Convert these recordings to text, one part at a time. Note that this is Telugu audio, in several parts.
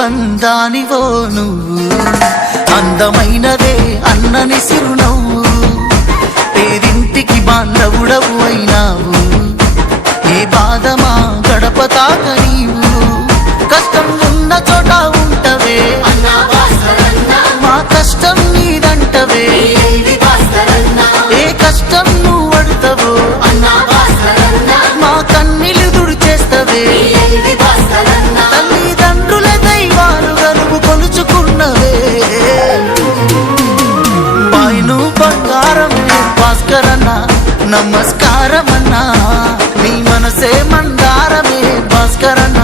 వందానివో నువ్వు, అందమైనదే అన్నని సిరునవ్వు, పేరింటికి బాంధవుడవు అయినావు, ఏ బాధమా గడప తాక నీవు, కష్టం ఉన్న చోట ఉంటవే మా కష్టం నీదంటవే, ఏ కష్టం నువ్వు అడుతావో మా కన్నీళ్ళు దుడిచేస్తవే, తల్లిదండ్రుల దైవాలుగా నువ్వు కొలుచుకున్నవే, పైను బంగారమే భాస్కరన్న నమస్కారమన్నా, నీ మనసే మందారమే భాస్కరన్న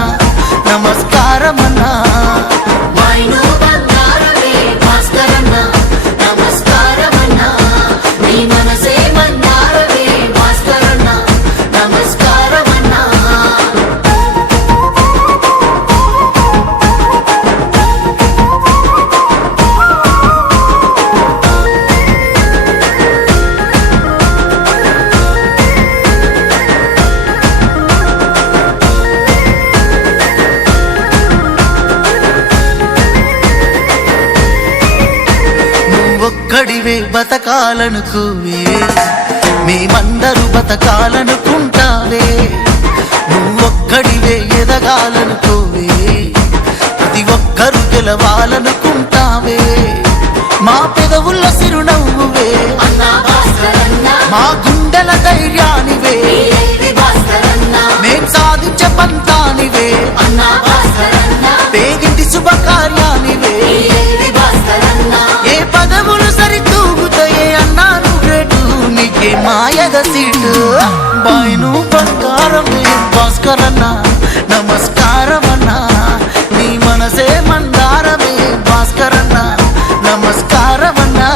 నమస్కారమన్నా. ఒక్కడివే బతకాలనుకోవే, మేమందరూ బతకాలనుకుంటావే, నువ్వొక్కడివే ఎదగాలనుకోవే, ప్రతి ఒక్కరు గెలవాలనుకుంటావే, మా పెదవుల సిరునవ్వువే మా గుండెల ధైర్యానివే, మేం సాధించే పంతానివే, పేదింటి శుభకార్యానివే, ఏ పదవులు సరితూగుతాయే అన్నా నువ్వేటు, నీకే మాయద సీటు, బాయ్ను బంగారమే భాస్కరన్న నమస్కారమన్నా, నీ మనసే మందారమే భాస్కరన్న నమస్కారమన్నా.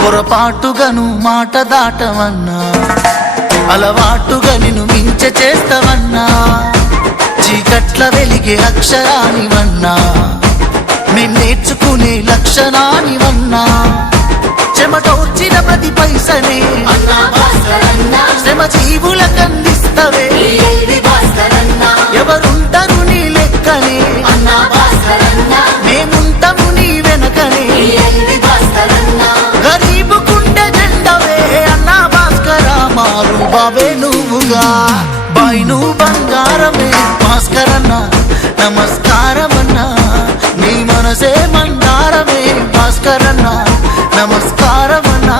పొరపాటుగాను మాట దాటవన్నా, అలవాటుగా నిన్ను మించ చేస్తావన్నా, చీకట్ల వెలిగే అక్షరానివన్నా, నేను నేర్చుకునే లక్షణానివన్నా, చెమటోర్చిన ప్రతి పైసనే శ్రమ జీవులకు అందిస్తవే, ఎవరుంటారు నీ లెక్కనే మేముంటాము నీ వెనకనే, గరీబు గుండె జెండవే అన్నా భాస్కర మారు బాబే నువ్వుగా, బాయ్ను బంగారమే భాస్కరన్న నమస్కారమన్నా, నీ మనసే మందారమే భాస్కరన్న నమస్కారమన్నా.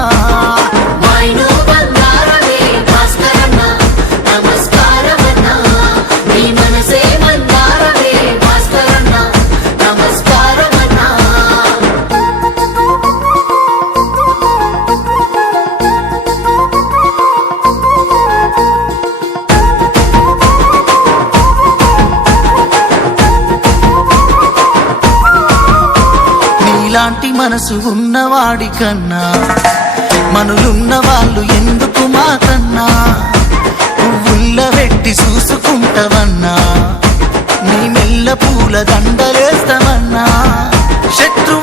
నీలాంటి మనసు ఉన్నవాడి కన్నా మనులున్న వాళ్ళు ఎందుకు మాకన్నా, పువ్వుల్ల పెట్టి చూసుకుంటావన్నా, నీ మెల్ల పూల దండలేస్తామన్నా, శత్రు